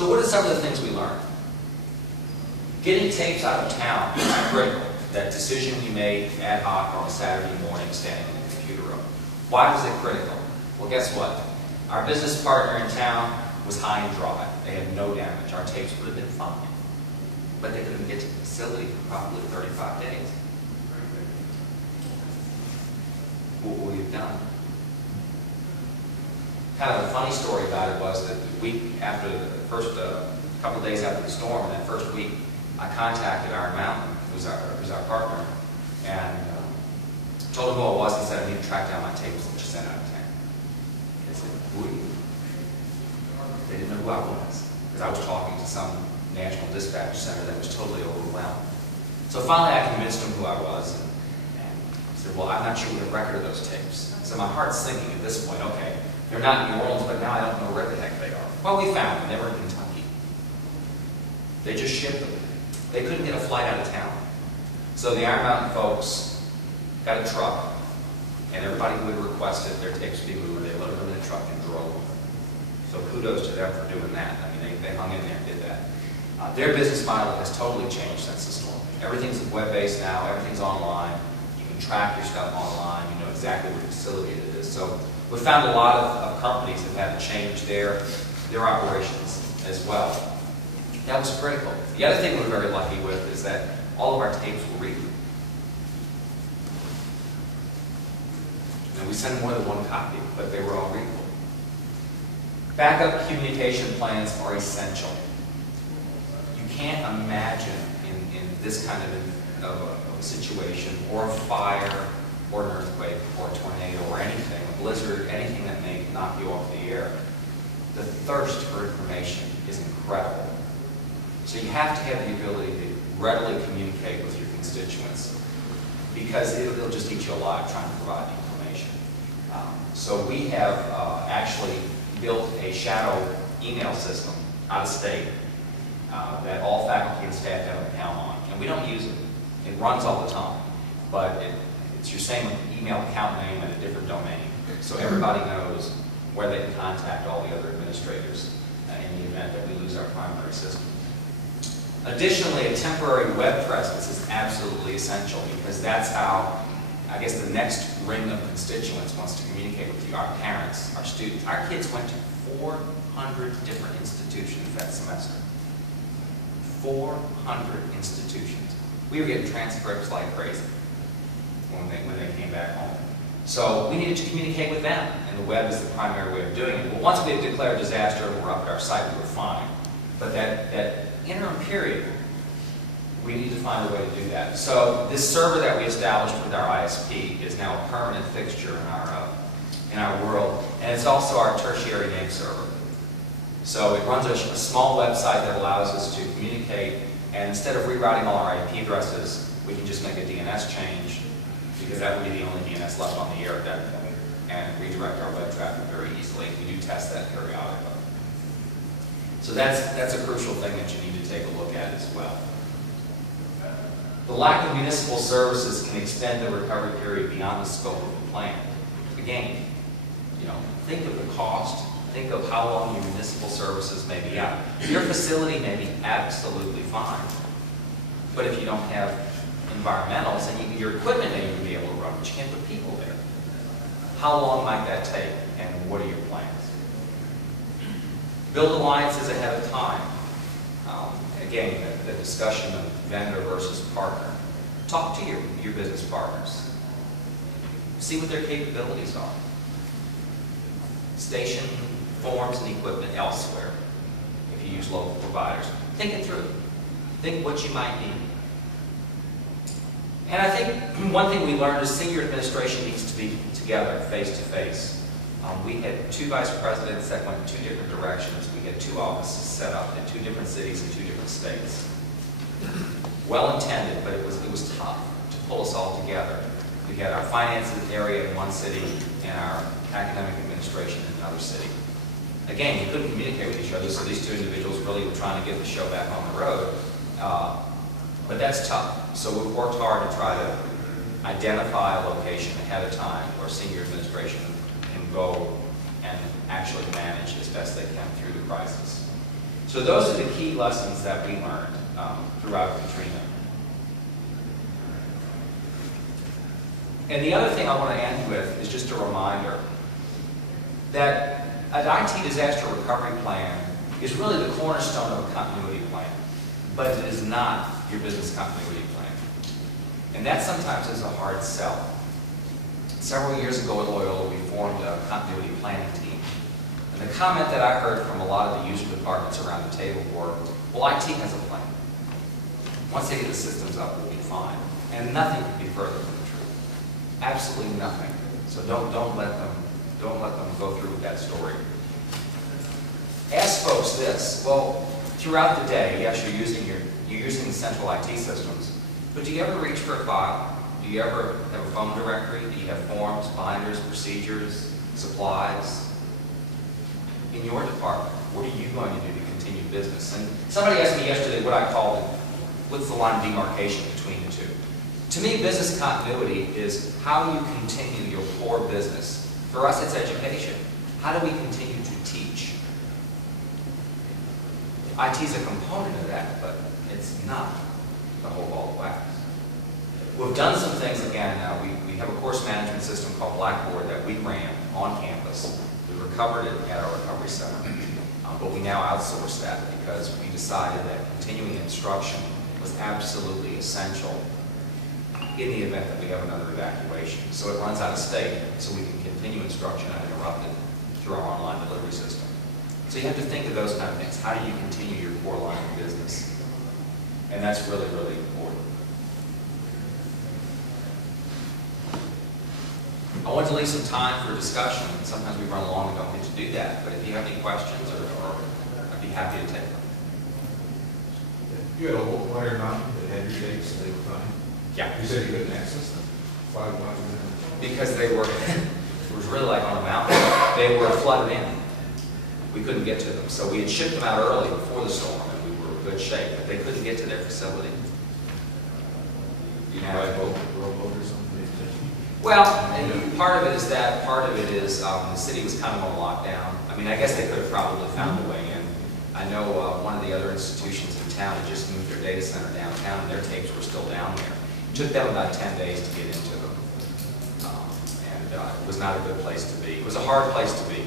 So what are some of the things we learned? Getting tapes out of town is critical. That decision we made ad hoc on a Saturday morning standing in the computer room. Why was it critical? Well, guess what? Our business partner in town was high and dry. They had no damage. Our tapes would have been fine. But they couldn't get to the facility for probably 35 days. What would we have done? Kind of a funny story about it was that the week after the first couple of days after the storm, that first week, I contacted our accountant, who's our partner, and told him who I was and said I need to track down my tapes that you sent out of town. They said, who are you? They didn't know who I was, because I was talking to some national dispatch center that was totally overwhelmed. So finally I convinced him who I was, and said, well, I'm not sure we have record of those tapes. So my heart's sinking at this point, okay, they're not in New Orleans, but now I don't know where the heck they are. Well, we found them. They were in Kentucky. They just shipped them. They couldn't get a flight out of town. So the Iron Mountain folks got a truck, and everybody who had requested their tapes be moved, they loaded them in a truck and drove them. So kudos to them for doing that. I mean, they hung in there and did that. Their business model has totally changed since the storm. Everything's web-based now. Everything's online. You can track your stuff online. You know exactly what facility it is. So we found a lot of companies have had to change their operations as well. That was critical. The other thing we're very lucky with is that all of our tapes were readable. And we sent more than one copy, but they were all readable. Backup communication plans are essential. You can't imagine in this kind of a situation, or a fire, or an earthquake, or a tornado, or anything, a blizzard, anything that may knock you off the air. The thirst for information is incredible. So you have to have the ability to readily communicate with your constituents, because it'll just eat you alive trying to provide the information. So we have actually built a shadow email system out of state that all faculty and staff have an account on. And we don't use it. It runs all the time, but it's your same email account name and a different domain. So everybody knows where they can contact all the other administrators in the event that we lose our primary system. Additionally, a temporary web presence is absolutely essential, because that's how, I guess, the next ring of constituents wants to communicate with you, our parents, our students. Our kids went to 400 different institutions that semester. 400 institutions. We were getting transcripts like crazy when they came back home. So we needed to communicate with them, and the web is the primary way of doing it. Well, once we had declared disaster and we're up at our site, we were fine. But that interim period, we need to find a way to do that. So this server that we established with our ISP is now a permanent fixture in our world, and it's also our tertiary name server. So it runs a small website that allows us to communicate, and instead of rerouting all our IP addresses, we can just make a DNS change, because that would be the only DNS left on the air at that point, and redirect our web traffic very easily. We do test that periodically. So that's a crucial thing that you need to take a look at as well. The lack of municipal services can extend the recovery period beyond the scope of the plan. Again, think of the cost, think of how long your municipal services may be out. Your facility may be absolutely fine, but if you don't have environmentals, and your equipment may even be able to run, but you can't put people there. How long might that take, and what are your plans? Build alliances ahead of time. Again, the discussion of vendor versus partner. Talk to your business partners. See what their capabilities are. Station forms and equipment elsewhere if you use local providers. Think it through. Think what you might need. And I think one thing we learned is senior administration needs to be together face to face. We had 2 vice presidents that went in 2 different directions. We had 2 offices set up in 2 different cities and 2 different states. Well intended, but it was tough to pull us all together. We had our finances area in one city and our academic administration in another city. Again, we couldn't communicate with each other, so these 2 individuals really were trying to get the show back on the road. But that's tough. So we've worked hard to try to identify a location ahead of time where senior administration can go and actually manage as best they can through the crisis. So those are the key lessons that we learned throughout Katrina. And the other thing I want to end with is just a reminder that an IT disaster recovery plan is really the cornerstone of a continuity plan, but it is not your business continuity plan. And that sometimes is a hard sell. Several years ago at Loyola, we formed a continuity planning team. And the comment that I heard from a lot of the user departments around the table were, well, IT has a plan. Once they get the systems up, we'll be fine. And nothing could be further from the truth. Absolutely nothing. So don't let them go through with that story. Ask folks this. Well, throughout the day, yes, you're using the central IT systems, but do you ever reach for a file? Do you ever have a phone directory? Do you have forms, binders, procedures, supplies? In your department, what are you going to do to continue business? And somebody asked me yesterday what I called it, what's the line of demarcation between the two? To me, business continuity is how you continue your core business. For us, it's education. How do we continue to teach? IT is a component of that, but it's not the whole ball of wax. We've done some things again. We have a course management system called Blackboard that we ran on campus. We recovered it at our recovery center, but we now outsource that because we decided that continuing instruction was absolutely essential in the event that we have another evacuation. So it runs out of state, so we can continue instruction uninterrupted through our online delivery system. So you have to think of those kind of things. How do you continue your core line of business? And that's really, really important. I want to leave some time for discussion. Sometimes we run long and don't get to do that, but if you have any questions, or I'd be happy to take them. You had a whole wire mountain that had your dates and they were fine? Yeah. You said you couldn't access them? 5 miles an hour? Because they were, it was really like on a mountain. They were flooded in. We couldn't get to them. So we had shipped them out early before the storm, and we were in good shape, but they couldn't get to their facility. You buy a boat or something? Well, and part of it is that, part of it is the city was kind of on lockdown. I mean, I guess they could have probably found a way in. I know one of the other institutions in town had just moved their data center downtown, and their tapes were still down there. It took them about 10 days to get into them. It was not a good place to be. It was a hard place to be.